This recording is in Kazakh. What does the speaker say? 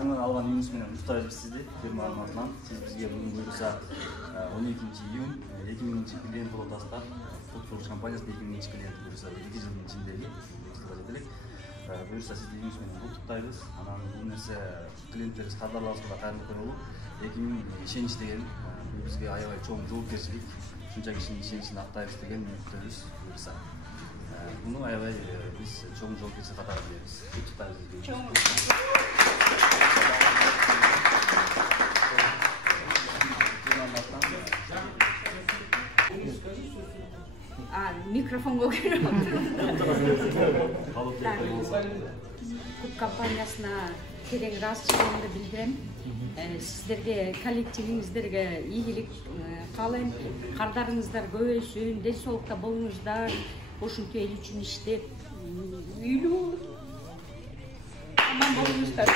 Бүгін алған үйіңіз менен құттықтаймыз сізді. Фирманың атынан. Сіз бізге бүгін бұйырса 12 июнь 2000 клиент болып тастап. Құттықтау компаниясының 2000 клиент бұйырса 2 жылдың ішіндегі құттықтау жетелік. Бұйырса сізді үйіңіз менен құттықтаймыз. Анан бұл нәрсе клиенттеріңіз қадірларыңызға қайырлы күн болуп, 2000 ишенич деген бізге аябай чоң жоопкерчилик. Шунча кишинин ишеничин актайбыз деген үмүттөбүз буюрса. Bunu aябай биз чоң жоопкерчилик катары билебиз. Құттықтаймыз. Чоң. Микрофонго кирип Куп компаниясына терең ыраазычылыгымды билдирем. Сиздерге, коллективиңиздерге ийгилик каалайм. Кардарыңыздар көбөйсүн, ден соолукта болуңуздар. Ошентип эл үчүн иштеп, үйлүү аман болуңуздар.